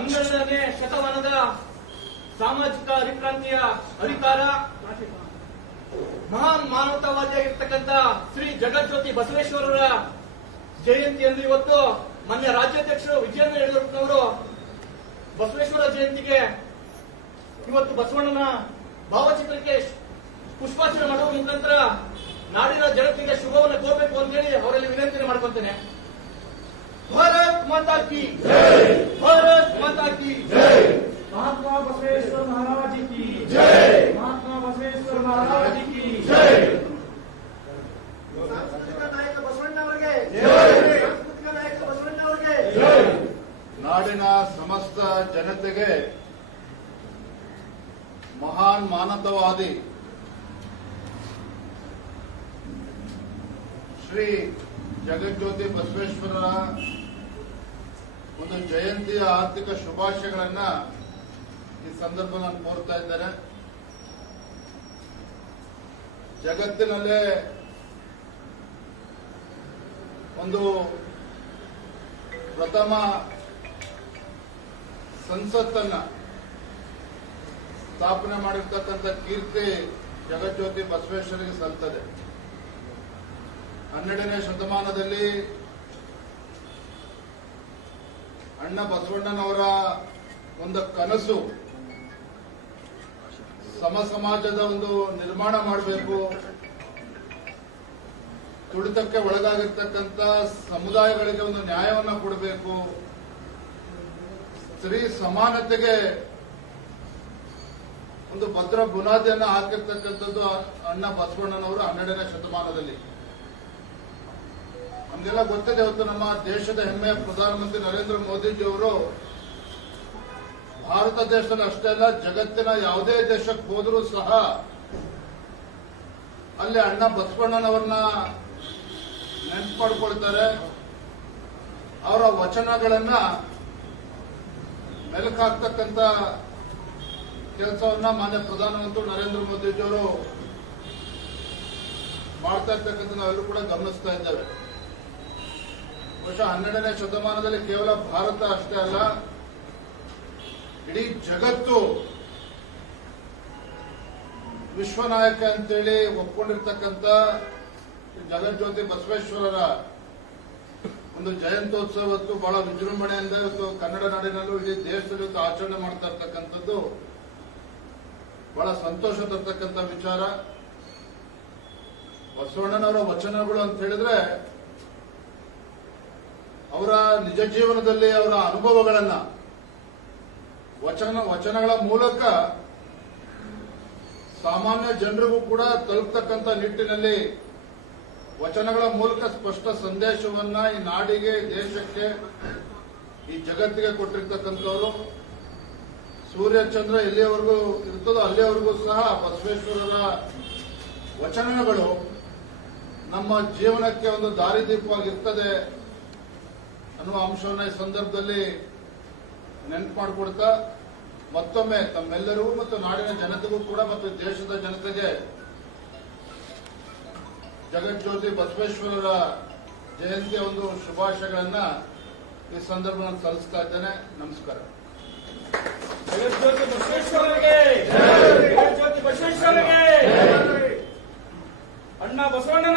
ಹನ್ನೆರಡನೇ ಶತಮಾನದ ಸಾಮಾಜಿಕ ಅಭಿಕ್ರಾಂತಿಯ ಅಧಿಕಾರ. ಮಹಾನ್ ಮಾನವತಾವಾದಿಯಾಗಿರ್ತಕ್ಕಂಥ ಶ್ರೀ ಜಗಜ್ಯೋತಿ ಬಸವೇಶ್ವರರ ಜಯಂತಿಯಲ್ಲಿ ಇವತ್ತು ಮಾನ್ಯ ರಾಜ್ಯಾಧ್ಯಕ್ಷರು ವಿಜಯೇಂದ್ರ ಯಡಿಯೂರಪ್ಪನವರು ಬಸವೇಶ್ವರ ಜಯಂತಿಗೆ ಇವತ್ತು ಬಸವಣ್ಣನ ಭಾವಚಿತ್ರಕ್ಕೆ ಪುಷ್ಪಾರ್ಚನೆ ಮಾಡುವ ಮುಖಾಂತರ ನಾಡಿನ ಜಗತ್ತಿಗೆ ಶುಭವನ್ನು ಕೋರಬೇಕು ಅಂತೇಳಿ ಅವರಲ್ಲಿ ವಿನಂತಿ ಮಾಡ್ಕೊತೇನೆ ಭಾರತ್ ಮಾತಾ ಕಿ ನಾಡಿನ ಸಮಸ್ತ ಜನತೆಗೆ ಮಹಾನ್ ಮಾನವತಾವಾದಿ ಶ್ರೀ ಜಗಜ್ಯೋತಿ ಬಸವೇಶ್ವರರ ಒಂದು ಜಯಂತಿಯ ಆರ್ಥಿಕ ಶುಭಾಶಯಗಳನ್ನ ಈ ಸಂದರ್ಭ ನಾನು ಕೋರ್ತಾ ಇದ್ದೇನೆ. ಜಗತ್ತಿನಲ್ಲೇ ಒಂದು ಪ್ರಥಮ ಸಂಸತ್ತನ್ನ ಸ್ಥಾಪನೆ ಮಾಡಿರ್ತಕ್ಕಂಥ ಕೀರ್ತಿ ಜಗಜ್ಯೋತಿ ಬಸವೇಶ್ವರಿಗೆ ಸಲ್ತದೆ. ಹನ್ನೆರಡನೇ ಶತಮಾನದಲ್ಲಿ ಅಣ್ಣ ಬಸವಣ್ಣನವರ ಒಂದು ಕನಸು ಸಮ ಸಮಾಜದ ಒಂದು ನಿರ್ಮಾಣ ಮಾಡಬೇಕು. ತುಳಿತಕ್ಕೆ ಒಳಗಾಗಿರ್ತಕ್ಕಂಥ ಸಮುದಾಯಗಳಿಗೆ ಒಂದು ನ್ಯಾಯವನ್ನು ಕೊಡಬೇಕು. ಸ್ತ್ರೀ ಸಮಾನತೆಗೆ ಒಂದು ಭದ್ರ ಬುನಾದಿಯನ್ನ ಹಾಕಿರ್ತಕ್ಕಂಥದ್ದು ಅಣ್ಣ ಬಸವಣ್ಣನವರು ಹನ್ನೆರಡನೇ ಶತಮಾನದಲ್ಲಿ. ನಮಗೆಲ್ಲ ಗೊತ್ತಿದೆ ಇವತ್ತು ನಮ್ಮ ದೇಶದ ಹೆಮ್ಮೆಯ ಪ್ರಧಾನಮಂತ್ರಿ ನರೇಂದ್ರ ಮೋದಿಜಿಯವರು ಭಾರತ ದೇಶದಲ್ಲಿ ಅಷ್ಟೇ ಅಲ್ಲ, ಜಗತ್ತಿನ ಯಾವುದೇ ದೇಶಕ್ಕೆ ಹೋದರೂ ಸಹ ಅಲ್ಲಿ ಅಣ್ಣ ಬಸವಣ್ಣನವರನ್ನ ನೆನ್ಪು ಮಾಡ್ಕೊಳ್ತಾರೆ ಅವರ ವಚನಗಳನ್ನ ಮೆಲುಕಾಗ್ತಕ್ಕಂಥ ಕೆಲಸವನ್ನ ಮಾನ್ಯ ಪ್ರಧಾನಮಂತ್ರಿ ನರೇಂದ್ರ ಮೋದಿಜಿಯವರು ಮಾಡ್ತಾ ಇರ್ತಕ್ಕಂಥ ನಾವೆಲ್ಲರೂ ಕೂಡ ಗಮನಿಸ್ತಾ ಇದ್ದೇವೆ. ಬಹುಶಃ ಹನ್ನೆರಡನೇ ಶತಮಾನದಲ್ಲಿ ಕೇವಲ ಭಾರತ ಅಷ್ಟೇ ಅಲ್ಲ, ಇಡೀ ಜಗತ್ತು ವಿಶ್ವನಾಯಕ ಅಂತೇಳಿ ಒಪ್ಕೊಂಡಿರ್ತಕ್ಕಂಥ ಜಗಜ್ಯೋತಿ ಬಸವೇಶ್ವರರ ಒಂದು ಜಯಂತ್ಯೋತ್ಸವತ್ತು ಬಹಳ ವಿಜೃಂಭಣೆಯಿಂದ ಇವತ್ತು ಕನ್ನಡ ನಾಡಿನಲ್ಲೂ ಇಡೀ ದೇಶದ ಆಚರಣೆ ಮಾಡ್ತಾ ಇರ್ತಕ್ಕಂಥದ್ದು ಬಹಳ ಸಂತೋಷ ತರ್ತಕ್ಕಂಥ ವಿಚಾರ. ಬಸವಣ್ಣನವರ ವಚನಗಳು ಅಂತ ಹೇಳಿದ್ರೆ ಅವರ ನಿಜ ಜೀವನದಲ್ಲಿ ಅವರ ಅನುಭವಗಳನ್ನ, ವಚನ, ವಚನಗಳ ಮೂಲಕ ಸಾಮಾನ್ಯ ಜನರಿಗೂ ಕೂಡ ತಲುಪತಕ್ಕಂಥ ನಿಟ್ಟಿನಲ್ಲಿ ವಚನಗಳ ಮೂಲಕ ಸ್ಪಷ್ಟ ಸಂದೇಶವನ್ನ ಈ ನಾಡಿಗೆ, ದೇಶಕ್ಕೆ, ಈ ಜಗತ್ತಿಗೆ ಕೊಟ್ಟಿರ್ತಕ್ಕಂಥವ್ರು. ಸೂರ್ಯ ಚಂದ್ರ ಎಲ್ಲಿಯವರೆಗೂ ಇರ್ತದೋ ಅಲ್ಲಿಯವರೆಗೂ ಸಹ ಬಸವೇಶ್ವರರ ವಚನಗಳು ನಮ್ಮ ಜೀವನಕ್ಕೆ ಒಂದು ದಾರಿದೀಪವಾಗಿರ್ತದೆ ಅನ್ನುವ ಅಂಶವನ್ನು ಈ ಸಂದರ್ಭದಲ್ಲಿ ನೆನಪು ಮಾಡಿಕೊಡ್ತಾ ಮತ್ತೊಮ್ಮೆ ತಮ್ಮೆಲ್ಲರಿಗೂ ಮತ್ತು ನಾಡಿನ ಜನತೆಗೂ ಕೂಡ ಮತ್ತು ದೇಶದ ಜನತೆಗೆ ಜಗಜ್ಯೋತಿ ಬಸವೇಶ್ವರರ ಜಯಂತಿಯ ಒಂದು ಶುಭಾಶಯಗಳನ್ನ ಈ ಸಂದರ್ಭದಲ್ಲಿ ಸಲ್ಲಿಸ್ತಾ ಇದ್ದೇನೆ. ನಮಸ್ಕಾರ. ಜಗಜ್ಯೋತಿ ಬಸವೇಶ್ವರರಿಗೆ ಜಗಜ್ಯೋತಿ ಬಸವೇಶ್ವರರಿಗೆ ಅಣ್ಣ ಬಸವಣ್ಣನವರಿಗೆ